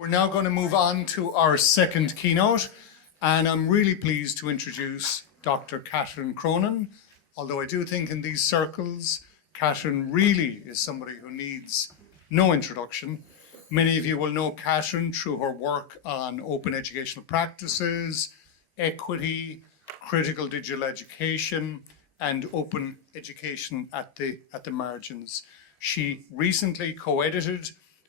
We're now going to move on to our second keynote, and I'm really pleased to introduce Dr. Catherine Cronin. Although I do think in these circles, Catherine really is somebody who needs no introduction. Many of you will know Catherine through her work on open educational practices, equity, critical digital education, and open education at the margins. She recently co-edited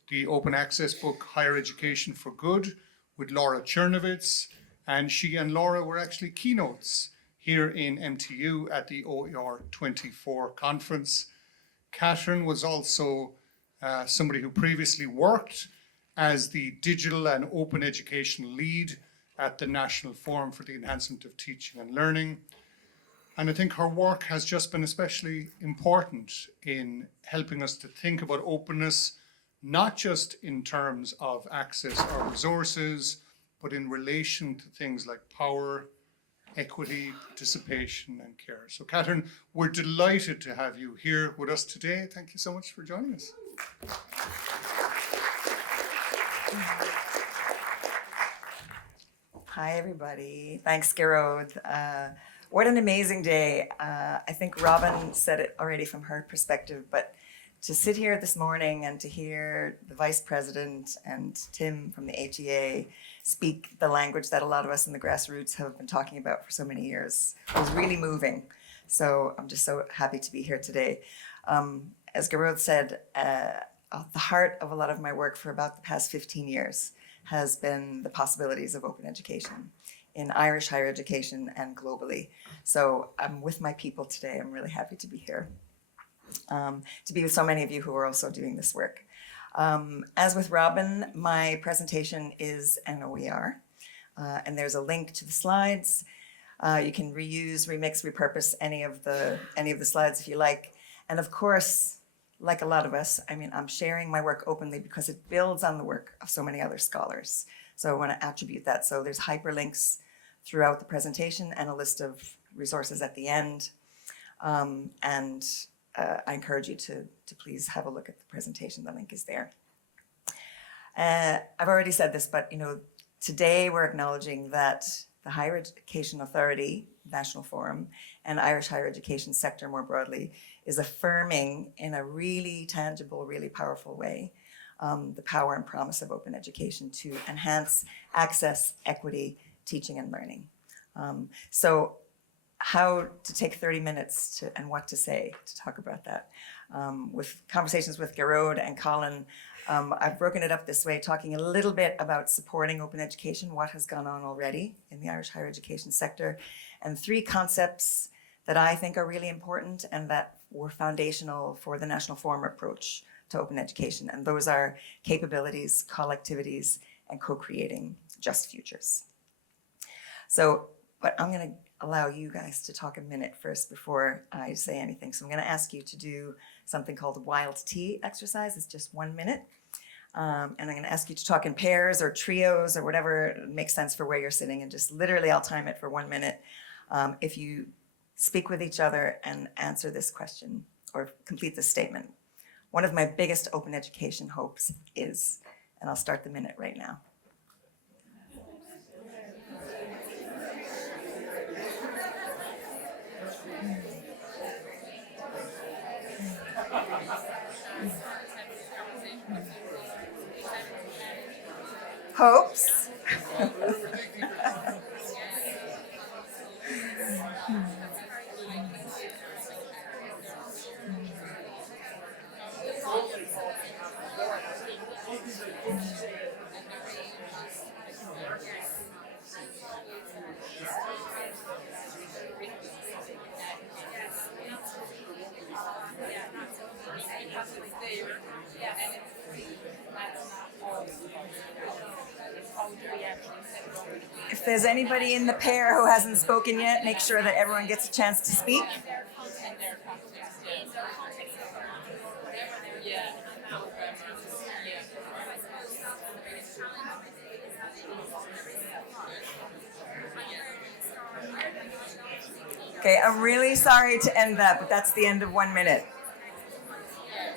the open access book, Higher Education for Good, with Laura Chernovitz, and she and Laura were actually keynotes here in MTU at the OER 24 conference. Catherine was also somebody who previously worked as the digital and open education lead at the National Forum for the Enhancement of Teaching and Learning. And I think her work has just been especially important in helping us to think about openness, not just in terms of access or resources, but in relation to things like power, equity, participation, and care. So Catherine, we're delighted to have you here with us today. Thank you so much for joining us. Hi, everybody. Thanks, Gerard. What an amazing day. I think Robin said it already from her perspective, but to sit here this morning and to hear the Vice President and Tim from the HEA speak the language that a lot of us in the grassroots have been talking about for so many years was really moving. So I'm just so happy to be here today. As Gerard said, at the heart of a lot of my work for about the past 15 years has been the possibilities of open education in Irish higher education and globally. So I'm with my people today. I'm really happy to be here. To be with so many of you who are also doing this work. As with Robin, my presentation is an OER, and there's a link to the slides. You can reuse, remix, repurpose any of the slides if you like. And of course, like a lot of us, I'm sharing my work openly because it builds on the work of so many other scholars. So I want to attribute that. So there's hyperlinks throughout the presentation and a list of resources at the end. I encourage you to please have a look at the presentation. The link is there. I've already said this, but today we're acknowledging that the Higher Education Authority, National Forum, and Irish higher education sector more broadly is affirming in a really tangible, really powerful way the power and promise of open education to enhance access, equity, teaching and learning. So how to take 30 minutes and what to say to talk about that. With conversations with Gerard and Colin, I've broken it up this way, talking a little bit about supporting open education, what has gone on already in the Irish higher education sector, and 3 concepts that I think are really important and that were foundational for the National Forum approach to open education. And those are capabilities, collectivities, and co-creating just futures. So, but I'm going to allow you guys to talk a minute first before I say anything. So I'm going to ask you to do something called a wild tea exercise. It's just 1 minute. And I'm going to ask you to talk in pairs or trios or whatever makes sense for where you're sitting. And just literally, I'll time it for 1 minute. If you speak with each other and answer this question or complete this statement. One of my biggest open education hopes is, and I'll start the minute right now. Hopes. If there's anybody in the pair who hasn't spoken yet, make sure that everyone gets a chance to speak. Okay, I'm really sorry to end that, but that's the end of 1 minute.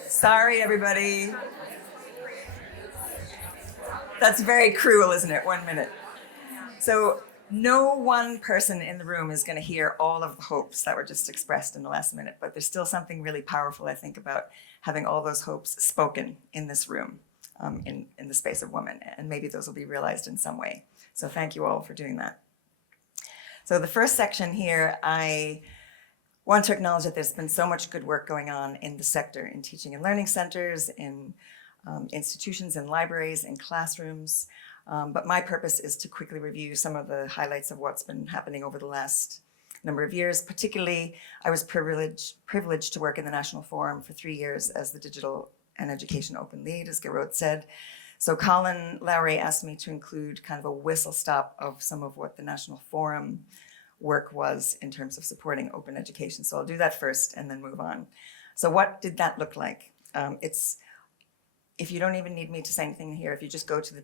Sorry, everybody. That's very cruel, isn't it? 1 minute. So no one person in the room is going to hear all of the hopes that were just expressed in the last minute, but there's still something really powerful, I think, about having all those hopes spoken in this room, in the space of women, and maybe those will be realized in some way. So thank you all for doing that. So the first section here, I want to acknowledge that there's been so much good work going on in the sector, in teaching and learning centers, in institutions and libraries, in classrooms. But my purpose is to quickly review some of the highlights of what's been happening over the last number of years. Particularly, I was privileged to work in the National Forum for 3 years as the Digital and Education Open Lead, as Garrod said. So Colin Lowry asked me to include kind of a whistle stop of some of what the National Forum work was in terms of supporting open education. So I'll do that first and then move on. So what did that look like? If you don't even need me to say anything here, if you just go to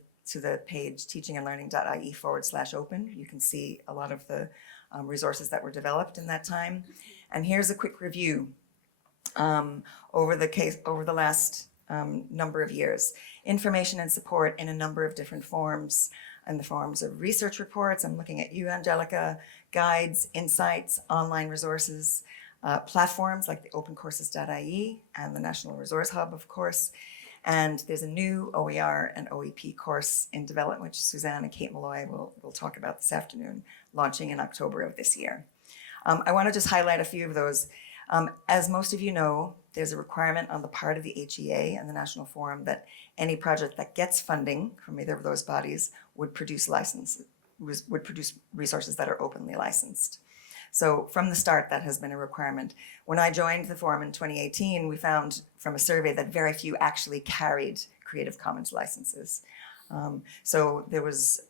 the page teachingandlearning.ie/open, you can see a lot of the resources that were developed in that time. And here's a quick review over the last number of years. Information and support in a number of different forms, in the forms of research reports. I'm looking at you, Angelica, guides, insights, online resources, platforms like the opencourses.ie and the National Resource Hub, of course. And there's a new OER and OEP course in development, which Suzanne and Kate Malloy will talk about this afternoon, launching in October of this year. I want to just highlight a few of those. As most of you know, there's a requirement on the part of the HEA and the National Forum that any project that gets funding from either of those bodies would produce resources that are openly licensed. So from the start, that has been a requirement. When I joined the forum in 2018, we found from a survey that very few actually carried Creative Commons licenses. So there was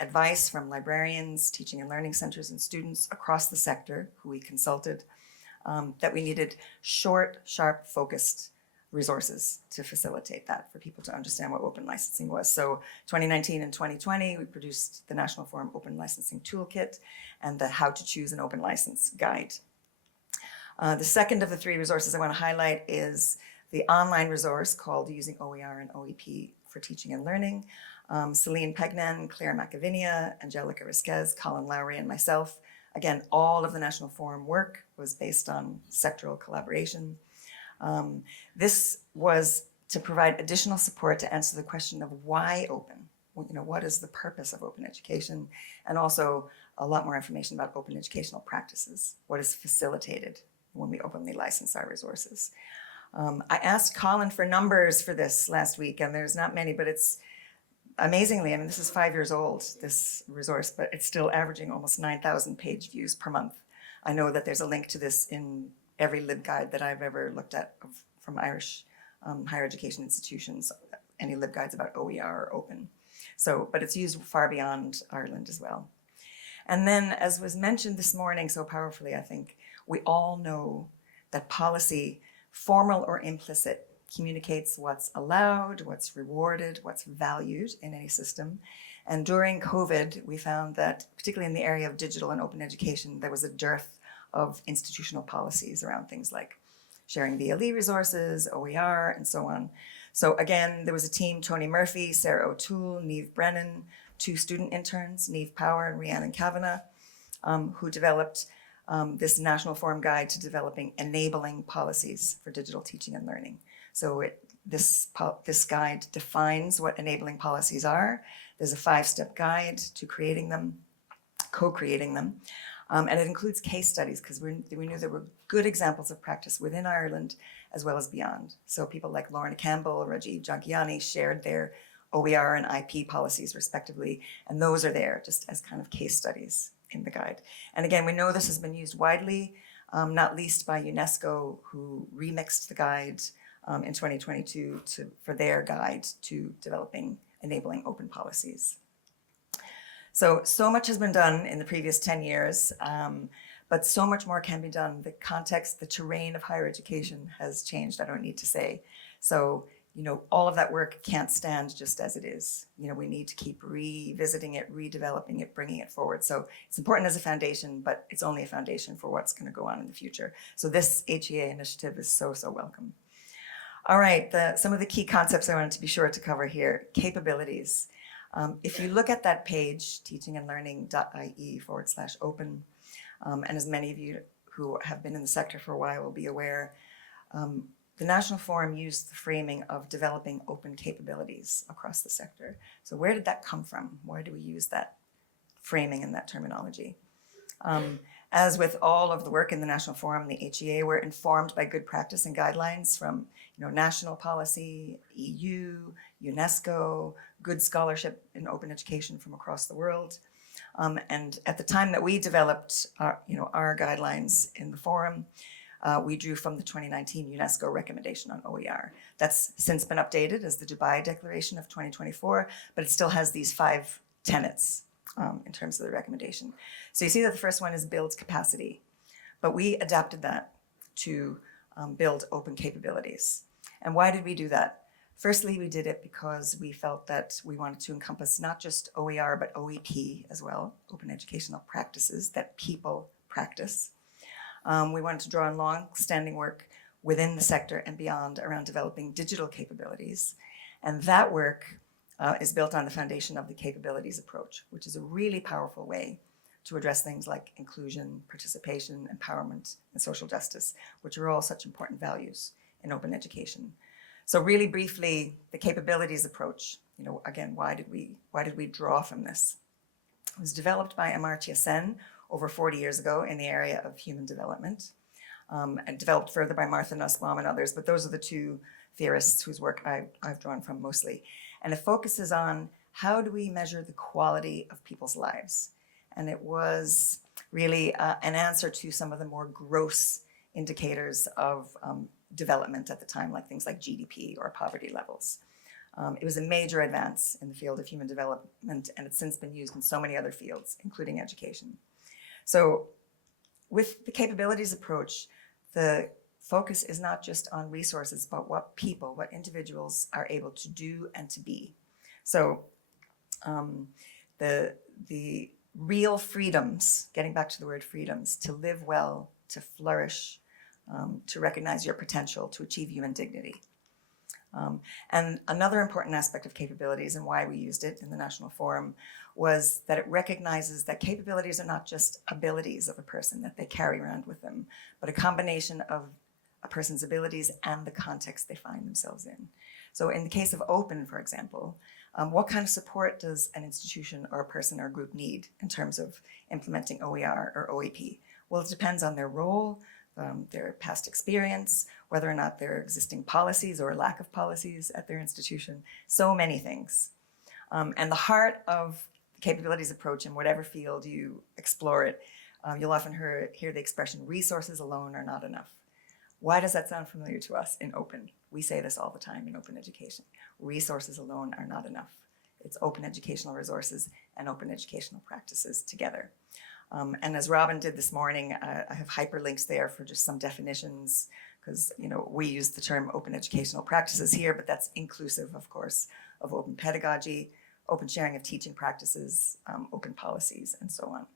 advice from librarians, teaching and learning centers, and students across the sector who we consulted that we needed short, sharp, focused resources to facilitate that, for people to understand what open licensing was. So 2019 and 2020, we produced the National Forum Open Licensing Toolkit and the How to Choose an Open License Guide. The second of the three resources I want to highlight is the online resource called Using OER and OEP for Teaching and Learning. Celine Pegnan, Claire Macavinia, Angelica Risquez, Colin Lowry, and myself. Again, all of the National Forum work was based on sectoral collaboration. This was to provide additional support to answer the question of why open? What is the purpose of open education? And also a lot more information about open educational practices. What is facilitated when we openly license our resources? I asked Colin for numbers for this last week, and there's not many, but it's amazingly, this is 5 years old, this resource, but it's still averaging almost 9,000 page views per month. I know that there's a link to this in every LibGuide that I've ever looked at from Irish higher education institutions, any LibGuides about OER or open. So, but it's used far beyond Ireland as well. And then, as was mentioned this morning so powerfully, I think, we all know that policy, formal or implicit, communicates what's allowed, what's rewarded, what's valued in any system. And during COVID, we found that, particularly in the area of digital and open education, there was a dearth of institutional policies around things like sharing VLE resources, OER, and so on. So again, there was a team, Tony Murphy, Sarah O'Toole, Niamh Brennan, 2 student interns, Niamh Power and Rhiannon Kavanagh, who developed this National Forum Guide to Developing Enabling Policies for Digital Teaching and Learning. So this guide defines what enabling policies are. There's a 5-step guide to creating them, co-creating them. And it includes case studies, because we knew there were good examples of practice within Ireland as well as beyond. So people like Lorna Campbell, Rajiv Jaggiani shared their OER and IP policies respectively, and those are there just as kind of case studies in the guide. And again, we know this has been used widely, not least by UNESCO, who remixed the guide in 2022 for their guide to developing enabling open policies. So much has been done in the previous 10 years, but so much more can be done. The context, the terrain of higher education has changed, I don't need to say. So, all of that work can't stand just as it is. We need to keep revisiting it, redeveloping it, bringing it forward. So it's important as a foundation, but it's only a foundation for what's going to go on in the future. So this HEA initiative is so welcome. All right, some of the key concepts I wanted to be sure to cover here. Capabilities. If you look at that page, teachingandlearning.ie/open, and as many of you who have been in the sector for a while will be aware, the National Forum used the framing of developing open capabilities across the sector. So where did that come from? Why do we use that framing and that terminology? As with all of the work in the National Forum, the HEA, we're informed by good practice and guidelines from national policy, EU, UNESCO, good scholarship in open education from across the world. And at the time that we developed our guidelines in the forum, we drew from the 2019 UNESCO recommendation on OER. That's since been updated as the Dubai Declaration of 2024, but it still has these 5 tenets in terms of the recommendation. So you see that the first one is build capacity, but we adapted that to build open capabilities. And why did we do that? Firstly, we did it because we felt that we wanted to encompass not just OER, but OEP as well, open educational practices that people practice. We wanted to draw on long-standing work within the sector and beyond around developing digital capabilities. And that work is built on the foundation of the capabilities approach, which is a really powerful way to address things like inclusion, participation, empowerment, and social justice, which are all such important values in open education. So really briefly, the capabilities approach, again, why did we draw from this? It was developed by Amartya Sen over 40 years ago in the area of human development, and developed further by Martha Nussbaum and others, but those are the 2 theorists whose work I've drawn from mostly. And it focuses on how do we measure the quality of people's lives? And it was really an answer to some of the more gross indicators of development at the time, like things like GDP or poverty levels. It was a major advance in the field of human development, and it's since been used in so many other fields, including education. So with the capabilities approach, the focus is not just on resources, but what individuals are able to do and to be. So the real freedoms, getting back to the word freedoms, to live well, to flourish, to recognize your potential, to achieve human dignity. And another important aspect of capabilities and why we used it in the National Forum was that it recognizes that capabilities are not just abilities of a person that they carry around with them, but a combination of a person's abilities and the context they find themselves in. So in the case of open, for example, what kind of support does an institution or a person or group need in terms of implementing OER or OEP? Well, it depends on their role, their past experience, whether or not there are existing policies or lack of policies at their institution, so many things. And the heart of the capabilities approach in whatever field you explore it, you'll often hear the expression, resources alone are not enough. Why does that sound familiar to us in open? We say this all the time in open education. Resources alone are not enough. It's open educational resources and open educational practices together. And as Robin did this morning, I have hyperlinks there for just some definitions, because we use the term open educational practices here, but that's inclusive, of course, of open pedagogy, open sharing of teaching practices, open policies, and so on.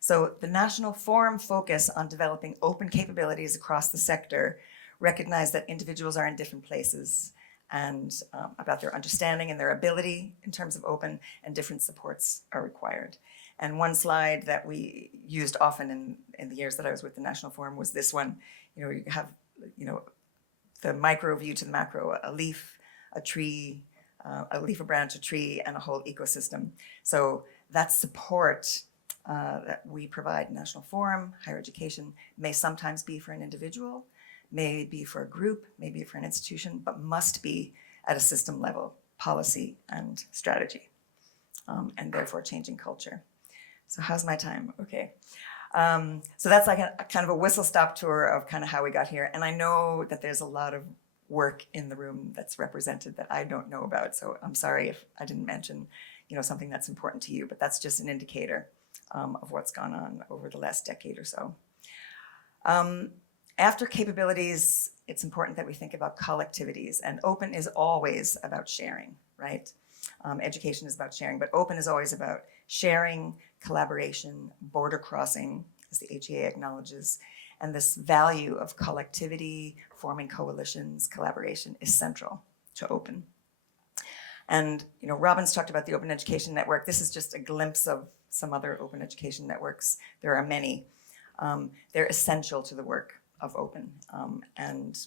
So the National Forum focus on developing open capabilities across the sector recognized that individuals are in different places and about their understanding and their ability in terms of open, and different supports are required. And one slide that we used often in the years that I was with the National Forum was this one. You have the micro view to the macro, a leaf, a tree, a leaf, a branch, a tree, and a whole ecosystem. So that support that we provide in National Forum, higher education, may sometimes be for an individual, may be for a group, may be for an institution, but must be at a system level, policy and strategy, and therefore changing culture. So how's my time? Okay. So that's like a kind of a whistle-stop tour of kind of how we got here. And I know that there's a lot of work in the room that's represented that I don't know about. So I'm sorry if I didn't mention, something that's important to you, but that's just an indicator of what's gone on over the last decade or so. After capabilities, it's important that we think about collectivities, and open is always about sharing, right? Education is about sharing, but open is always about sharing, collaboration, border crossing, as the HEA acknowledges, and this value of collectivity, forming coalitions, collaboration is central to open. And Robin's talked about the Open Education Network. This is just a glimpse of some other open education networks. There are many. They're essential to the work of open and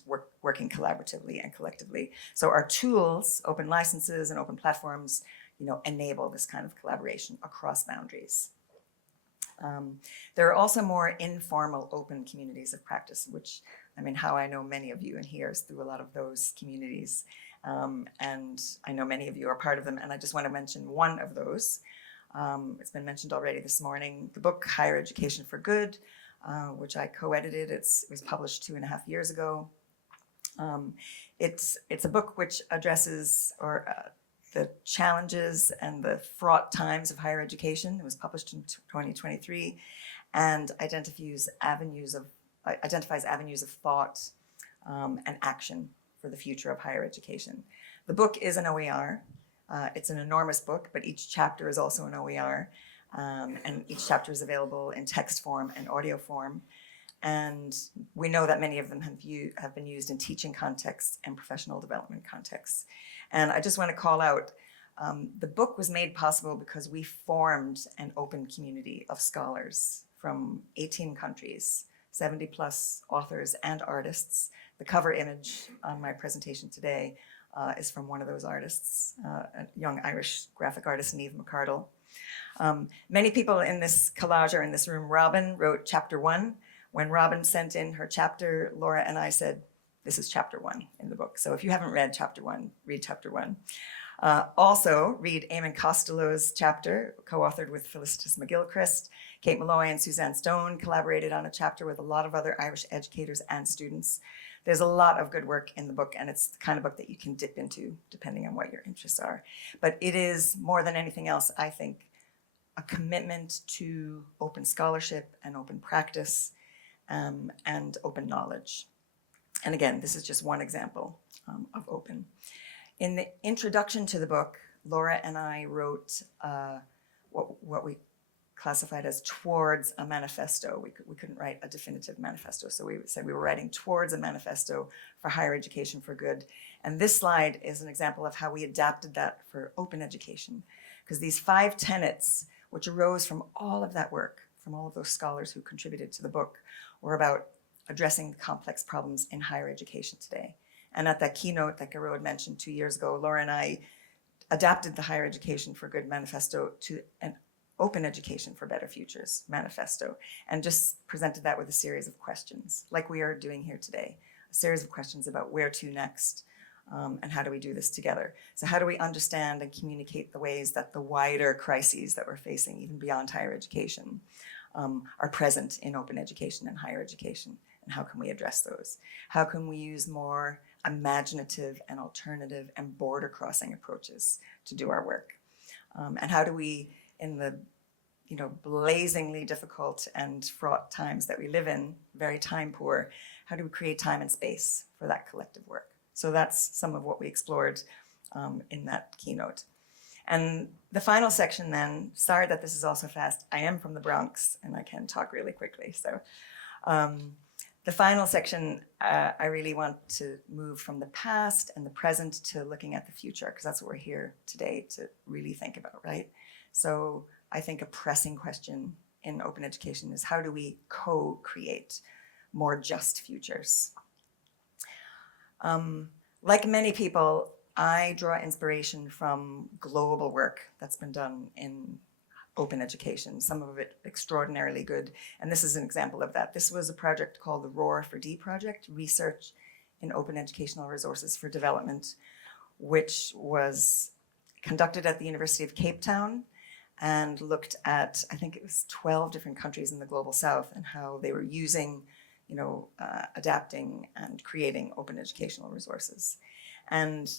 working collaboratively and collectively. So our tools, open licenses and open platforms, enable this kind of collaboration across boundaries. There are also more informal open communities of practice, which, how I know many of you in here is through a lot of those communities. And I know many of you are part of them, and I just want to mention one of those. It's been mentioned already this morning, the book Higher Education for Good, which I co-edited. It was published 2.5 years ago. It's a book which addresses the challenges and the fraught times of higher education. It was published in 2023 and identifies avenues of thought and action for the future of higher education. The book is an OER. It's an enormous book, but each chapter is also an OER. And each chapter is available in text form and audio form. And we know that many of them have been used in teaching contexts and professional development contexts. And I just want to call out, the book was made possible because we formed an open community of scholars from 18 countries, 70 plus authors and artists. The cover image on my presentation today is from one of those artists, a young Irish graphic artist, Niamh McCardle. Many people in this collage are in this room. Robin wrote chapter 1. When Robin sent in her chapter, Laura and I said, this is chapter 1 in the book. So if you haven't read chapter 1, read chapter 1. Also, read Eamon Costello's chapter, co-authored with Felicitas McGilchrist. Kate Malloy and Suzanne Stone collaborated on a chapter with a lot of other Irish educators and students. There's a lot of good work in the book, and it's the kind of book that you can dip into depending on what your interests are. But it is, more than anything else, I think, a commitment to open scholarship and open practice and open knowledge. And again, this is just one example of open. In the introduction to the book, Laura and I wrote what we classified as towards a manifesto. We couldn't write a definitive manifesto, so we said we were writing towards a manifesto for higher education for good. And this slide is an example of how we adapted that for open education, because these 5 tenets, which arose from all of that work, from all of those scholars who contributed to the book, were about addressing complex problems in higher education today. And at that keynote that Garode mentioned 2 years ago, Laura and I adapted the Higher Education for Good manifesto to an Open Education for Better Futures manifesto, and just presented that with a series of questions, like we are doing here today, a series of questions about where to next, and how do we do this together. So how do we understand and communicate the ways that the wider crises that we're facing, even beyond higher education, are present in open education and higher education, and how can we address those? How can we use more imaginative and alternative and border crossing approaches to do our work? And how do we, in the blazingly difficult and fraught times that we live in, very time poor, how do we create time and space for that collective work? So that's some of what we explored in that keynote. And the final section then, sorry that this is also fast, I am from the Bronx and I can talk really quickly. So the final section, I really want to move from the past and the present to looking at the future, because that's what we're here today to really think about, right? So I think a pressing question in open education is, how do we co-create more just futures? Like many people, I draw inspiration from global work that's been done in open education, some of it extraordinarily good. And this is an example of that. This was a project called the Roar for D project, Research in Open Educational Resources for Development, which was conducted at the University of Cape Town and looked at, I think it was 12 different countries in the global south and how they were using, adapting and creating open educational resources. And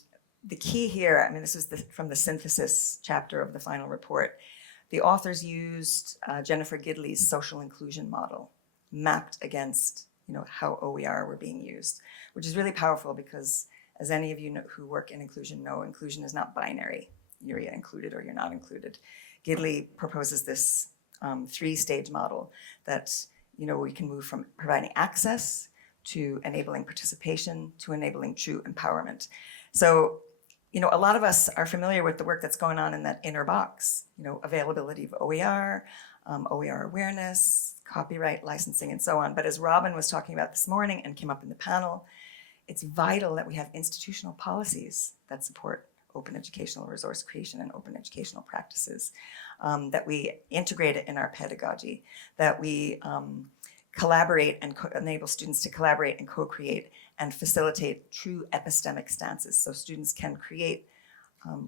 the key here, this is from the synthesis chapter of the final report. The authors used Jennifer Gidley's social inclusion model mapped against how OER were being used, which is really powerful because, as any of you know, who work in inclusion know, inclusion is not binary. You're either included or you're not included. Gidley proposes this 3-stage model that we can move from providing access to enabling participation to enabling true empowerment. So a lot of us are familiar with the work that's going on in that inner box, availability of OER, OER awareness, copyright, licensing, and so on. But as Robin was talking about this morning and came up in the panel, it's vital that we have institutional policies that support open educational resource creation and open educational practices, that we integrate it in our pedagogy, that we collaborate and enable students to collaborate and co-create and facilitate true epistemic stances so students can create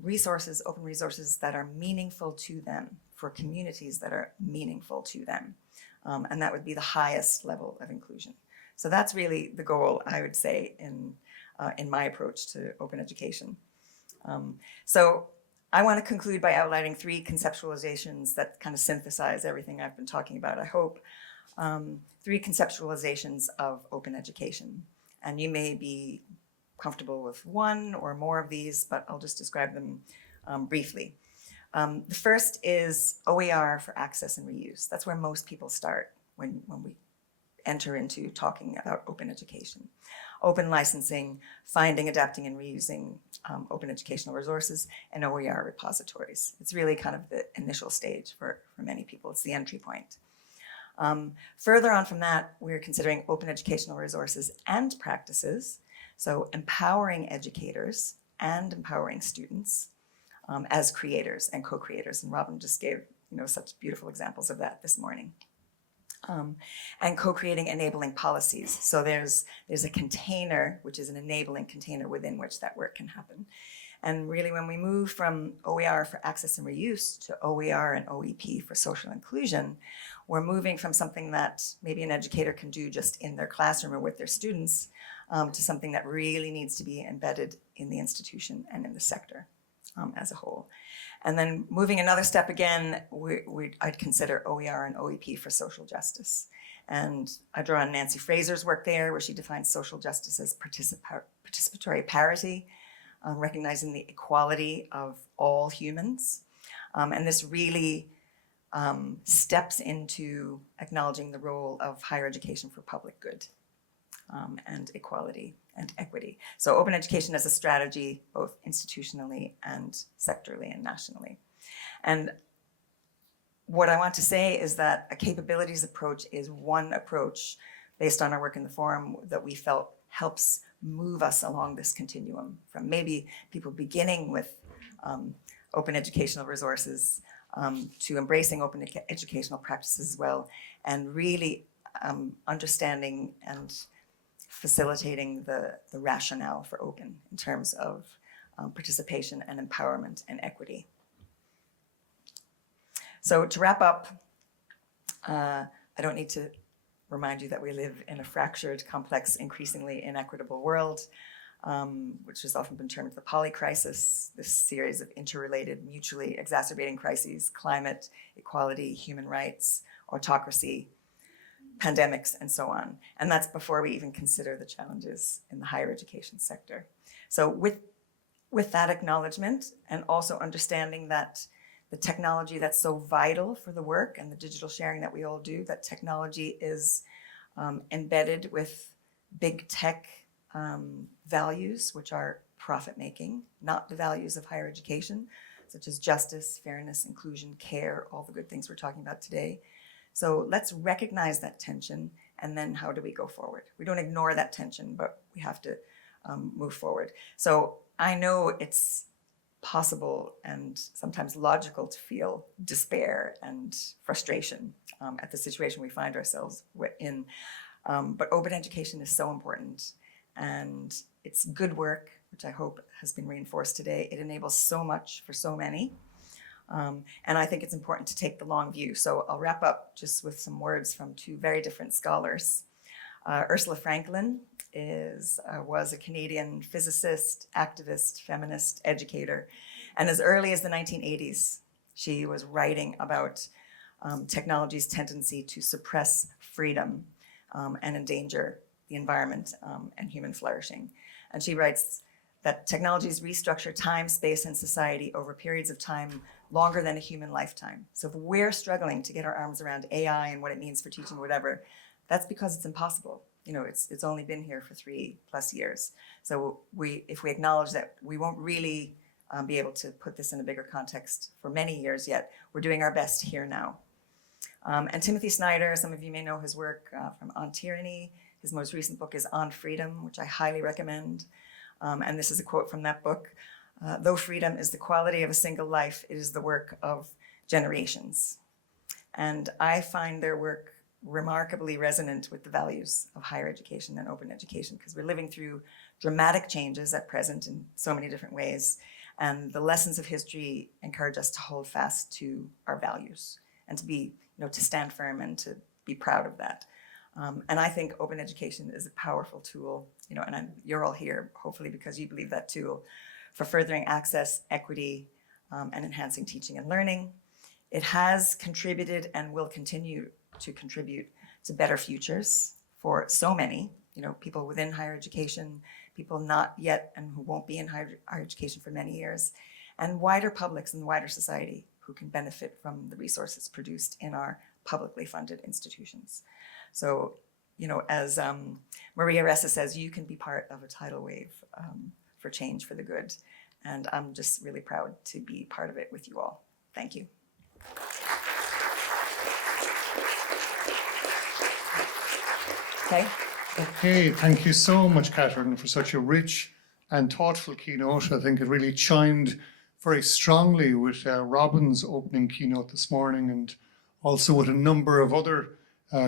resources, open resources that are meaningful to them for communities that are meaningful to them. And that would be the highest level of inclusion. So that's really the goal, I would say, in my approach to open education. So I want to conclude by outlining 3 conceptualizations that kind of synthesize everything I've been talking about, I hope. 3 conceptualizations of open education. And you may be comfortable with one or more of these, but I'll just describe them briefly. The first is OER for access and reuse. That's where most people start when we enter into talking about open education. Open licensing, finding, adapting, and reusing open educational resources, and OER repositories. It's really kind of the initial stage for many people. It's the entry point. Further on from that, we're considering open educational resources and practices, so empowering educators and empowering students as creators and co-creators. And Robin just gave such beautiful examples of that this morning. And co-creating enabling policies. So there's a container, which is an enabling container within which that work can happen. And really when we move from OER for access and reuse to OER and OEP for social inclusion, we're moving from something that maybe an educator can do just in their classroom or with their students to something that really needs to be embedded in the institution and in the sector as a whole. And then moving another step again, I'd consider OER and OEP for social justice. And I draw on Nancy Fraser's work there, where she defines social justice as participatory parity, recognizing the equality of all humans. And this really steps into acknowledging the role of higher education for public good and equality and equity. So open education as a strategy, both institutionally and sectorally and nationally. And what I want to say is that a capabilities approach is one approach based on our work in the forum that we felt helps move us along this continuum from maybe people beginning with open educational resources to embracing open educational practices as well, and really understanding and facilitating the rationale for open in terms of participation and empowerment and equity. So to wrap up, I don't need to remind you that we live in a fractured, complex, increasingly inequitable world, which has often been termed the polycrisis, this series of interrelated, mutually exacerbating crises: climate, equality, human rights, autocracy, pandemics, and so on. And that's before we even consider the challenges in the higher education sector. So with that acknowledgement, and also understanding that the technology that's so vital for the work and the digital sharing that we all do, that technology is embedded with big tech values, which are profit-making, not the values of higher education, such as justice, fairness, inclusion, care, all the good things we're talking about today. So let's recognize that tension, and then how do we go forward? We don't ignore that tension, but we have to move forward. So I know it's possible and sometimes logical to feel despair and frustration at the situation we find ourselves in. But open education is so important, and it's good work, which I hope has been reinforced today. It enables so much for so many. And I think it's important to take the long view. So I'll wrap up just with some words from 2 very different scholars. Ursula Franklin was a Canadian physicist, activist, feminist, educator. And as early as the 1980s, she was writing about technology's tendency to suppress freedom and endanger the environment and human flourishing. And she writes that technologies restructure time, space, and society over periods of time longer than a human lifetime. So if we're struggling to get our arms around AI and what it means for teaching, whatever, that's because it's impossible. it's only been here for 3+ years. So if we acknowledge that we won't really be able to put this in a bigger context for many years yet, we're doing our best here now. And Timothy Snyder, some of you may know his work from On Tyranny. His most recent book is On Freedom, which I highly recommend. And this is a quote from that book. Though freedom is the quality of a single life, it is the work of generations. And I find their work remarkably resonant with the values of higher education and open education, because we're living through dramatic changes at present in so many different ways. And the lessons of history encourage us to hold fast to our values and to be, to stand firm and to be proud of that. And I think open education is a powerful tool, and you're all here, hopefully because you believe that tool, for furthering access, equity, and enhancing teaching and learning. It has contributed and will continue to contribute to better futures for so many, people within higher education, people not yet and who won't be in higher education for many years, and wider publics and wider society who can benefit from the resources produced in our publicly funded institutions. So, as Maria Ressa says, you can be part of a tidal wave for change for the good. And I'm just really proud to be part of it with you all. Thank you. Okay. Okay, thank you so much, Catherine, for such a rich and thoughtful keynote. I think it really chimed very strongly with Robin's opening keynote this morning, and also with a number of other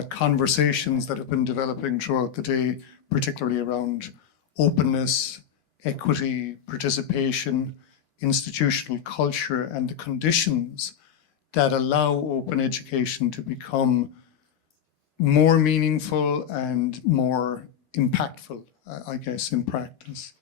conversations that have been developing throughout the day, particularly around openness, equity, participation, institutional culture, and the conditions that allow open education to become more meaningful and more impactful, I guess, in practice.